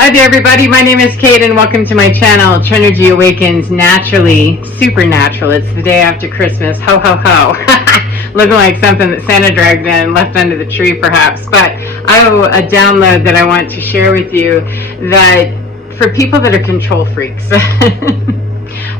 Hi there everybody, my name is Kate and welcome to my channel, Trinergy Awakens Naturally Supernatural. It's the day after Christmas, ho ho ho. Looking like something that Santa dragged in and left under the tree perhaps, but I have a download that I want to share with you that for people that are control freaks.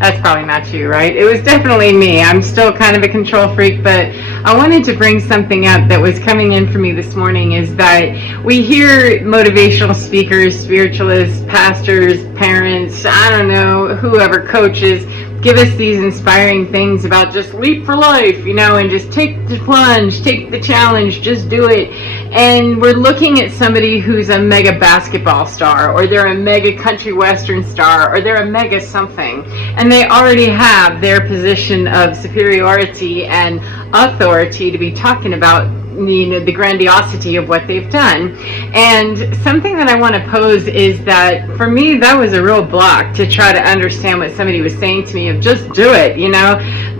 That's probably not you, right? It was definitely me. I'm still kind of a control freak, but I wanted to bring something up that was coming in for me this morning is that we hear motivational speakers, spiritualists, pastors, parents, I don't know, whoever, coaches, give us these inspiring things about just leap for life, you know, and just take the plunge, take the challenge, just do it. And we're looking at somebody who's a mega basketball star, or they're a mega country western star, or they're a mega something. And they already have their position of superiority and authority to be talking about, you know, the grandiosity of what they've done. And something that I want to pose is that for me that was a real block to try to understand what somebody was saying to me of just do it, you know,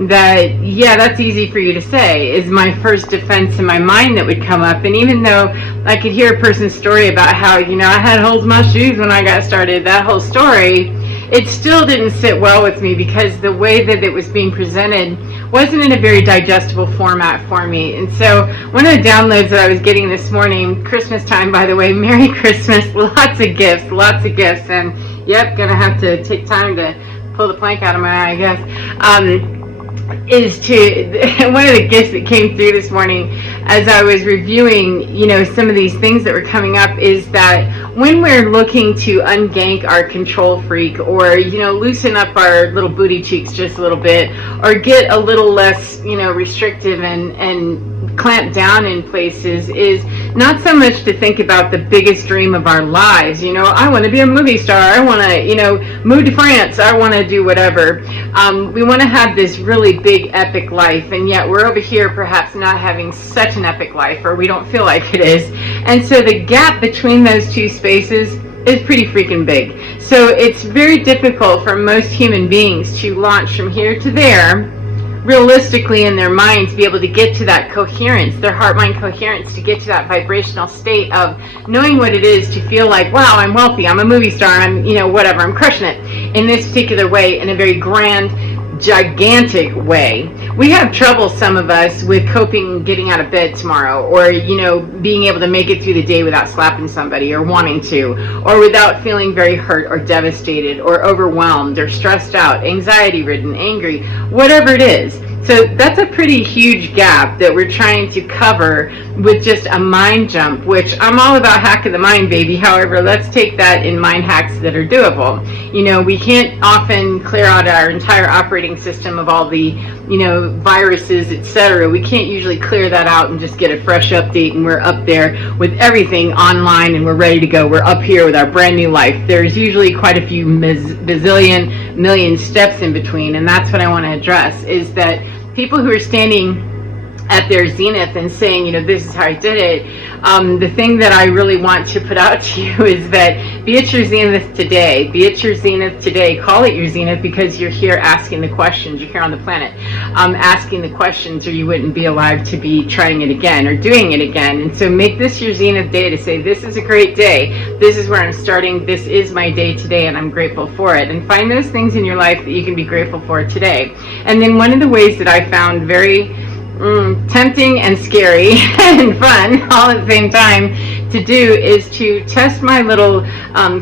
that yeah, that's easy for you to say is my first defense in my mind that would come up. And even though I could hear a person's story about how, you know, I had holes in my shoes when I got started, that whole story, it still didn't sit well with me because the way that it was being presented wasn't in a very digestible format for me. And so one of the downloads that I was getting this morning, Christmas time by the way, Merry Christmas, lots of gifts, and yep, gonna have to take time to pull the plank out of my eye, I guess. Is to one of the gifts that came through this morning as I was reviewing, you know, some of these things that were coming up is that when we're looking to ungank our control freak, or, you know, loosen up our little booty cheeks just a little bit, or get a little less, you know, restrictive and clamp down in places, is not so much to think about the biggest dream of our lives. You know, I want to be a movie star, I want to, you know, move to France, I want to do whatever. We want to have this really big epic life, and yet we're over here perhaps not having such an epic life, or we don't feel like it is. And so the gap between those two spaces is pretty freaking big. So it's very difficult for most human beings to launch from here to there realistically in their minds, be able to get to that coherence, their heart-mind coherence, to get to that vibrational state of knowing what it is to feel like, wow, I'm wealthy, I'm a movie star, I'm, you know, whatever, I'm crushing it in this particular way, in a very grand, gigantic way. We have trouble, some of us, with coping, getting out of bed tomorrow, or, you know, being able to make it through the day without slapping somebody, or wanting to, or without feeling very hurt or devastated or overwhelmed or stressed out, anxiety ridden, angry, whatever it is. So that's a pretty huge gap that we're trying to cover with just a mind jump, which I'm all about hacking the mind, baby. However, let's take that in mind hacks that are doable. You know, we can't often clear out our entire operating system of all the, you know, viruses, etc. We can't usually clear that out and just get a fresh update and we're up there with everything online and we're ready to go. We're up here with our brand new life. There's usually quite a few bazillion million steps in between, and that's what I want to address, is that people who are standing at their zenith and saying, you know, this is how I did it, the thing that I really want to put out to you is that be at your zenith today. Be at your zenith today. Call it your zenith because you're here asking the questions. You're here on the planet asking the questions, or you wouldn't be alive to be trying it again or doing it again. And so make this your zenith day to say, this is a great day. This is where I'm starting. This is my day today, and I'm grateful for it. And find those things in your life that you can be grateful for today. And then one of the ways that I found very tempting and scary and fun all at the same time to do is to test my little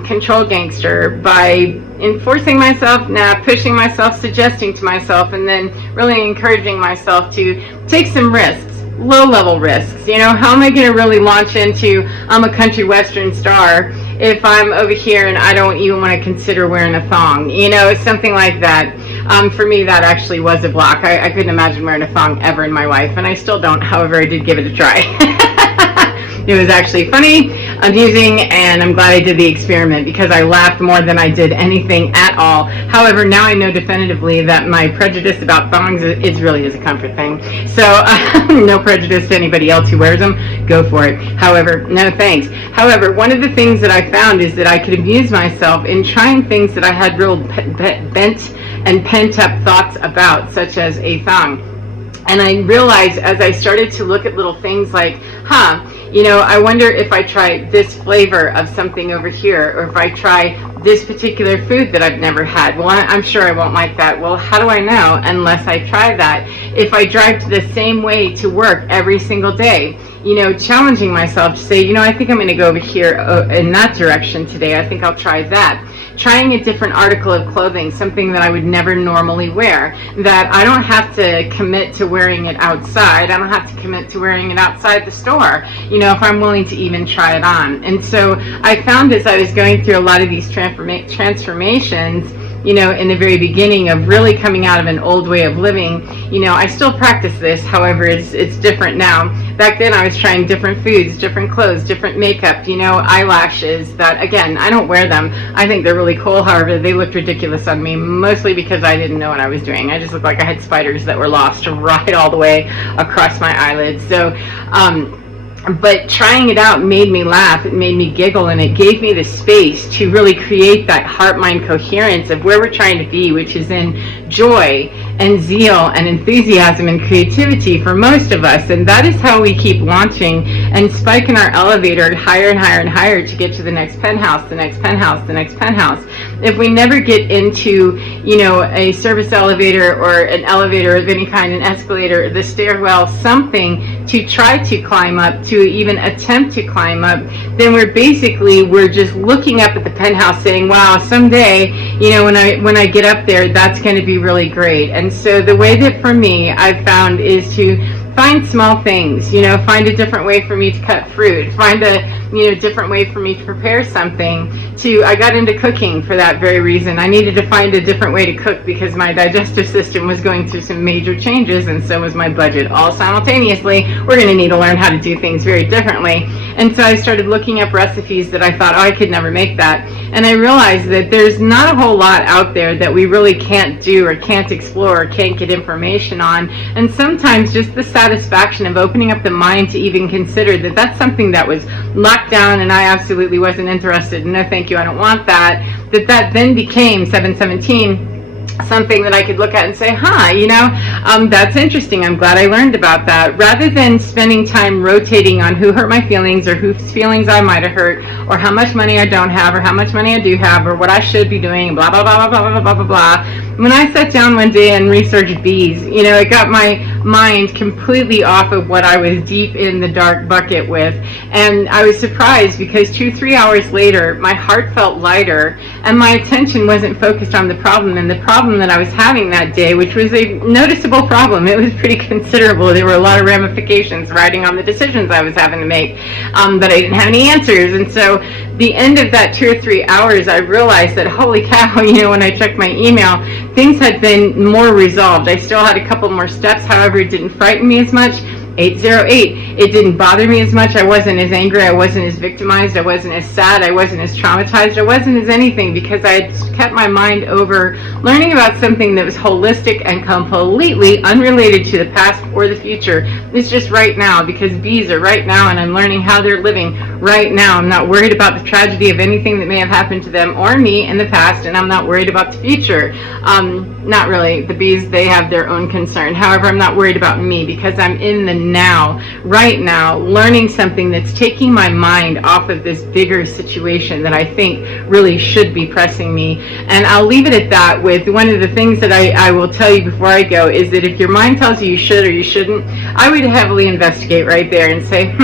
control gangster by enforcing myself, pushing myself, suggesting to myself, and then really encouraging myself to take some risks, low-level risks. You know, how am I going to really launch into I'm a country western star if I'm over here and I don't even want to consider wearing a thong? You know, something like that. For me, that actually was a block. I couldn't imagine wearing a thong ever in my life, and I still don't. However, I did give it a try. It was actually funny, amusing, and I'm glad I did the experiment because I laughed more than I did anything at all. However, now I know definitively that my prejudice about thongs is really a comfort thing. So no prejudice to anybody else who wears them. Go for it. However, no thanks. However, one of the things that I found is that I could amuse myself in trying things that I had real bent and pent-up thoughts about, such as a thong. And I realized as I started to look at little things like, I wonder if I try this flavor of something over here, or if I try this particular food that I've never had. Well, I'm sure I won't like that. Well, how do I know unless I try that? If I drive the same way to work every single day, challenging myself to say, I think I'm going to go over here in that direction today. I think I'll try that. Trying a different article of clothing, something that I would never normally wear, that I don't have to commit to wearing it outside. I don't have to commit to wearing it outside the store, if I'm willing to even try it on. And so I found as I was going through a lot of these transformations, in the very beginning of really coming out of an old way of living, I still practice this, however, it's different now. Back then I was trying different foods, different clothes, different makeup, eyelashes that, again, I don't wear them. I think they're really cool, however, they looked ridiculous on me, mostly because I didn't know what I was doing. I just looked like I had spiders that were lost right all the way across my eyelids. So, but trying it out made me laugh, it made me giggle, and it gave me the space to really create that heart-mind coherence of where we're trying to be, which is in joy and zeal and enthusiasm and creativity for most of us. And that is how we keep launching and spiking our elevator higher and higher and higher to get to the next penthouse, the next penthouse, the next penthouse. If we never get into, a service elevator or an elevator of any kind, an escalator, the stairwell, something to try to climb up, to even attempt to climb up, then we're just looking up at the penthouse saying, wow, someday, when I get up there, that's going to be really great. And so the way that for me I've found is to find small things, find a different way for me to cut fruit, find a different way for me to prepare something. I got into cooking for that very reason. I needed to find a different way to cook because my digestive system was going through some major changes, and so was my budget. All simultaneously, we're going to need to learn how to do things very differently. And so I started looking up recipes that I thought, I could never make that. And I realized that there's not a whole lot out there that we really can't do or can't explore or can't get information on. And sometimes just the satisfaction of opening up the mind to even consider that that's something that was locked down and I absolutely wasn't interested. No, thank you, I don't want that. That then became 717. Something that I could look at and say, that's interesting. I'm glad I learned about that. Rather than spending time rotating on who hurt my feelings or whose feelings I might have hurt, or how much money I don't have or how much money I do have, or what I should be doing, blah, blah, blah, blah, blah, blah, blah, blah. When I sat down one day and researched bees, it got my mind completely off of what I was deep in the dark bucket with. And I was surprised because 2-3 hours later, my heart felt lighter and my attention wasn't focused on the problem. And the problem that I was having that day, which was a noticeable problem, it was pretty considerable. There were a lot of ramifications riding on the decisions I was having to make, but I didn't have any answers. And so the end of that 2 or 3 hours, I realized that, holy cow, when I checked my email, things had been more resolved. I still had a couple more steps, however, it didn't frighten me as much. 808. It didn't bother me as much. I wasn't as angry. I wasn't as victimized. I wasn't as sad. I wasn't as traumatized. I wasn't as anything because I had kept my mind over learning about something that was holistic and completely unrelated to the past or the future. It's just right now because bees are right now and I'm learning how they're living right now. I'm not worried about the tragedy of anything that may have happened to them or me in the past, and I'm not worried about the future. Not really. The bees, they have their own concern. However, I'm not worried about me because I'm in the now, right now, learning something that's taking my mind off of this bigger situation that I think really should be pressing me. And I'll leave it at that with one of the things that I will tell you before I go is that if your mind tells you you should or you shouldn't, I would heavily investigate right there and say,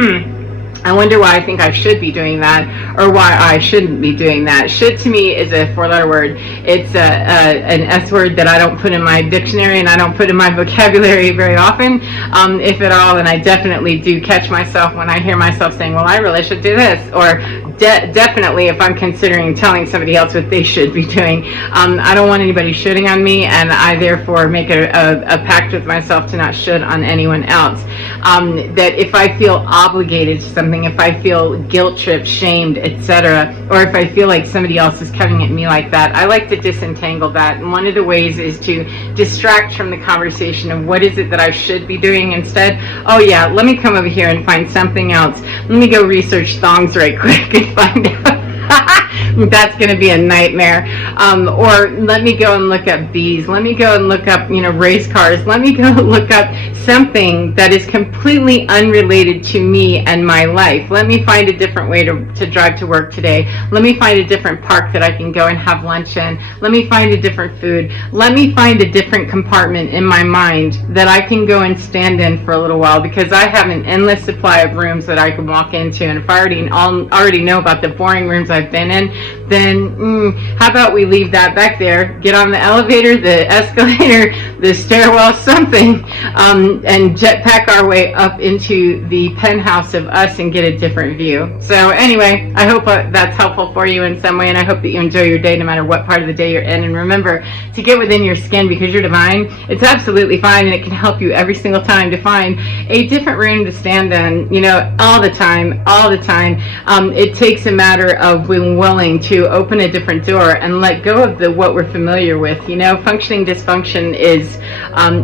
I wonder why I think I should be doing that or why I shouldn't be doing that. Should to me is a 4-letter word. It's an S word that I don't put in my dictionary and I don't put in my vocabulary very often, if at all. And I definitely do catch myself when I hear myself saying, well, I really should do this. Or definitely if I'm considering telling somebody else what they should be doing. I don't want anybody shooting on me, and I therefore make a pact with myself to not should on anyone else. That if I feel obligated to something, if I feel guilt tripped, shamed, etc., or if I feel like somebody else is coming at me like that, I like to disentangle that. And one of the ways is to distract from the conversation of what is it that I should be doing instead. Oh yeah, let me come over here and find something else. Let me go research thongs right quick and find out That's going to be a nightmare. Or let me go and look up bees. Let me go and look up, race cars. Let me go look up something that is completely unrelated to me and my life. Let me find a different way to drive to work today. Let me find a different park that I can go and have lunch in. Let me find a different food. Let me find a different compartment in my mind that I can go and stand in for a little while, because I have an endless supply of rooms that I can walk into. And if I already know about the boring rooms I've been in, then how about we leave that back there, get on the elevator, the escalator, the stairwell, something, and jetpack our way up into the penthouse of us and get a different view. So anyway, I hope that's helpful for you in some way, and I hope that you enjoy your day no matter what part of the day you're in. And remember to get within your skin, because you're divine. It's absolutely fine, and it can help you every single time to find a different room to stand in, all the time. It takes a matter of being willing to open a different door and let go of what we're familiar with. Functioning dysfunction is,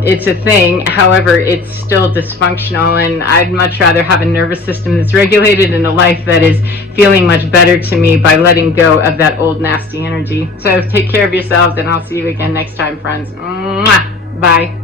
it's a thing. However, it's still dysfunctional, and I'd much rather have a nervous system that's regulated and a life that is feeling much better to me by letting go of that old nasty energy. So take care of yourselves, and I'll see you again next time, friends. Mwah! Bye.